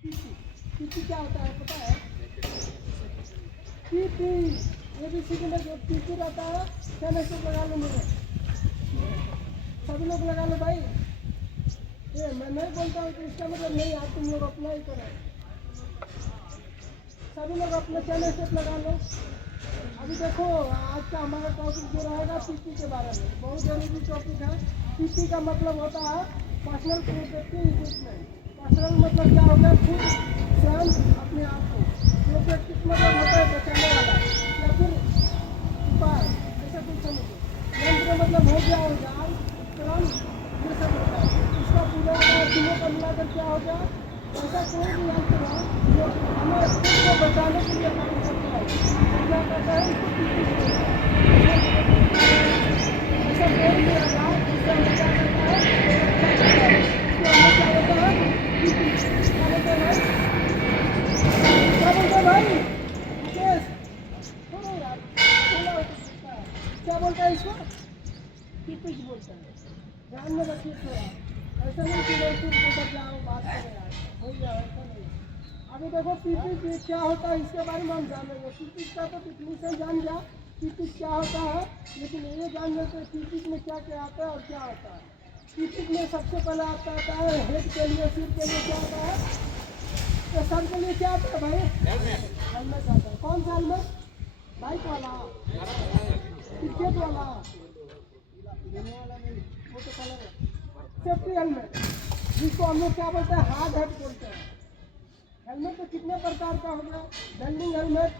PP क्या होता है पता है? पीपी एबीसीडी में जो पीपी रहता है, चलो सब लगा लो मेरे, सभी लोग लगा लो भाई। ये मैं नहीं बोलता हूँ तो इसका मतलब नहीं, आप तुम लोग अपना ही करो, सभी लोग अपने चैनल से लगा लो। अभी देखो आज का हमारा टॉपिक जो रहेगा पीपी के बारे में, बहुत जरूरी टॉपिक है। पीपी का मतलब होता है पर्सनल प्रोटेक्टिव इक्विपमेंट। पर्सनल मतलब क्या हो गया? खुद स्वयं अपने आप को। प्रोटेक्टिव मतलब होता है बचाने वाला या फिर उपाय, ऐसा कुछ समझो। यंत्र मतलब हो गया औजार, उपकरण, ये सब होता है। इसका पूरा तीनों का मिलाकर क्या हो गया? ऐसा कोई भी यंत्र है जो हमें खुद को बचाने के लिए काम करता है, तो क्या करता है? इसको पीपी बोलता है। ऐसा कोई भी औजार जिससे हमें क्या करता है? सुरक्षा देता है, इसको हमें क्या बोलता है? पीपी। क्या बोलते हैं भाई? क्या बोलते हैं भाई? मुकेश छोड़ो यार, बोला हो तो बोलता है। क्या बोलता है इसको? पीपी बोलता है। ध्यान में रखिए थोड़ा, ऐसा नहीं कि लोग फिर उधर जाओ बात करें यार, हो गया ऐसा नहीं। अभी देखो पीपी क्या होता है इसके बारे में हम जानेंगे। पीपी का तो डिफिनीशन जान गया, पीपी क्या होता है, लेकिन ये जान लेते हैं पीपी में क्या क्या आता है और क्या आता है। पीपी में सबसे पहले आता है हेड के लिए, सिर के लिए क्या आता है? तो सर के लिए क्या आता है भाई? हेलमेट आता है। कौन सा हेलमेट? बाइक वाला, क्रिकेट वाला, वो तो कलर है। सेफ्टी हेलमेट, जिसको हम लोग क्या बोलते हैं? हार्ड हेड बोलते हैं। हेलमेट तो कितने प्रकार का हो गया? Welding helmet,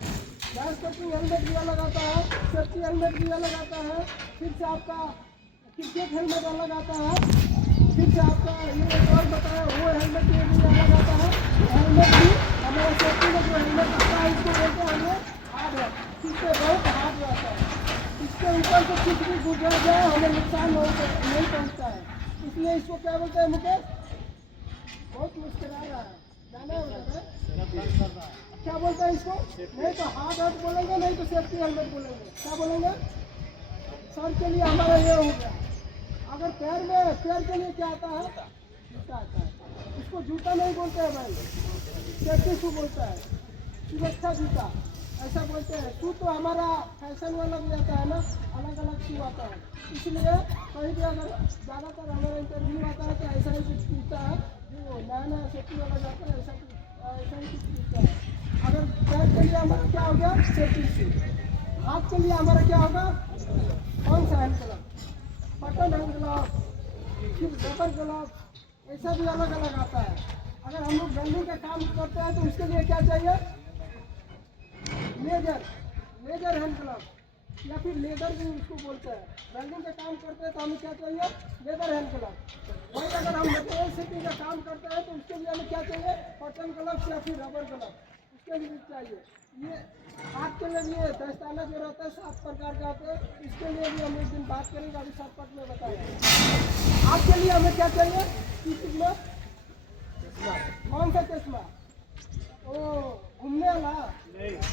gas cutting helmet भी अलग आता है, सेफ्टी हेलमेट भी अलग आता है, फिर से आपका क्रिकेट हेलमेट अलग आता है, फिर से आपका ये एक और बताया वो हेलमेट ये भी अलग आता है। हेलमेट भी हमारा सेफ्टी में जो हेलमेट आता है इसको बोलते हैं हम लोग हार्ड है, इससे बहुत हार्ड रहता है। इसके ऊपर से कुछ भी गुजर जाए हमें नुकसान नहीं पहुँचता है, इसलिए इसको क्या बोलते हैं मुकेश? बहुत मुस्कुरा रहा है, जाना है उधर है? क्या बोलते हैं इसको? नहीं तो हार्ड हेड बोलेंगे, नहीं तो सेफ्टी हेलमेट बोलेंगे। क्या बोलेंगे? सर के लिए हमारा ये हो गया। अगर पैर में, पैर के लिए क्या आता है? जूता आता है। इसको जूता नहीं बोलते हैं भाई, सेफ्टी शू बोलता है, सुरक्षा जूता ऐसा बोलते हैं। शू तो हमारा फैशन वाला भी आता है ना, अलग अलग शू आता है। इसलिए कहीं भी अगर ज़्यादातर हमारा इंटरव्यू आता है तो ऐसा ही कुछ पूछता है, जो नया नया सेफ्टी वाला जाता है ऐसा ही कुछ पूछता है। अगर पैर के लिए हमारा क्या हो गया? सेफ्टी शू। हाथ के लिए हमारा क्या होगा? कौन सा hand glove, button hand glove, फिर रबर ग्लव, ऐसा भी अलग अलग आता है। अगर हम लोग वेल्डिंग का काम करते हैं तो उसके लिए क्या चाहिए? लेजर, लेजर हैंड ग्लव या फिर लेदर भी उसको बोलते हैं। वेल्डिंग का काम करते हैं तो हमें क्या चाहिए? Leather hand glove. वही अगर हम मटेरियल शिपिंग का काम करते हैं तो उसके लिए हमें क्या चाहिए? कॉटन ग्लव्स या फिर रबर ग्लव, उसके लिए भी चाहिए। ये हाथ के लिए भी दस्ताना जो रहता है 7 प्रकार का आता है, इसके लिए भी हम एक दिन बात करेंगे, अभी शॉर्टकट में बताएंगे। हाथ के लिए हमें क्या चाहिए? किस में? कौन सा चश्मा? ओ घूमने वाला,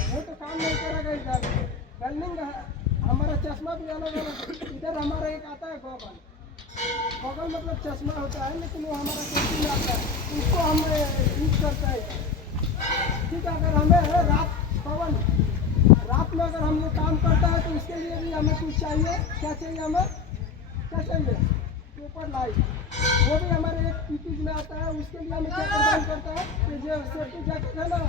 वो तो काम नहीं करेगा इधर। वेल्डिंग हमारा चश्मा भी अलग अलग, इधर हमारा एक आता है गॉगल। गॉगल मतलब चश्मा होता है, लेकिन वो हमारा सेफ्टी में आता है, उसको हम यूज करते हैं इधर। ठीक है, अगर हमें रात में अगर हम लोग काम करता है तो उसके लिए भी हमें कुछ चाहिए। क्या चाहिए हमें? क्या चाहिए? पेपर लाइट, वो भी हमारे एक पीपीज में आता है। उसके लिए हमें क्या प्रदान करता है? कि जो सेफ्टी जैकेट है ना,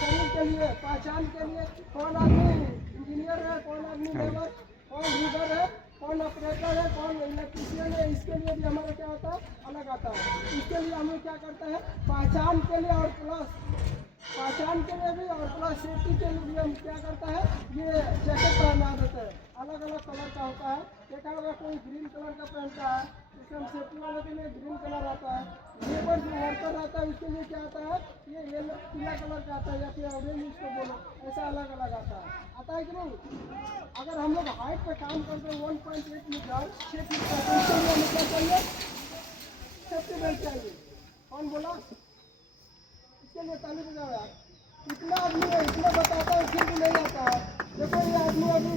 शरीर के लिए, पहचान के लिए, कौन आदमी इंजीनियर है, कौन आदमी लेबर, कौन रीडर है, कौन ऑपरेटर है, कौन इलेक्ट्रीशियन है, इसके लिए भी हमारा क्या होता है? अलग आता है। इसके लिए हमें क्या करता है? पहचान के लिए और प्लस पहचान के लिए भी और प्लस सेफ्टी के लिए भी हम क्या करता है? ये जैकेट पहना देते हैं, अलग अलग कलर का होता है। देखा होगा कोई ग्रीन कलर का पहनता है, इससे हम सेफ्टी वाले के लिए ग्रीन कलर आता है। लेबर जो वर्कर रहता है उसके लिए क्या आता है? ये येलो पीला कलर का आता है या फिर ऑरेंज इसको बोलो, ऐसा अलग अलग आता है कि नहीं? अगर हम लोग हाइट पे काम करते हैं 1.8 मीटर 6 फीट का, तो उसके लिए हमें क्या चाहिए? सेफ्टी बेल्ट चाहिए। कौन बोला? इसके लिए ताली बजाओ यार। इतना आदमी है, इतना बताता है फिर भी नहीं आता है। देखो ये आदमी अभी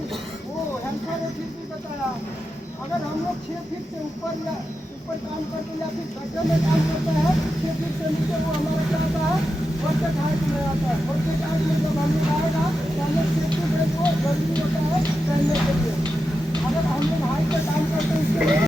वो हेल्पर है फिर भी बताया। अगर हम लोग 6 फीट से ऊपर या ऊपर काम करते हैं या फिर गड्ढे में काम करते हैं 6 फीट से नीचे, वो हमारा क्या आता है? जरूरी होता है पहनने के लिए। अगर हम लोग हाइट पे काम करते हैं इसके लिए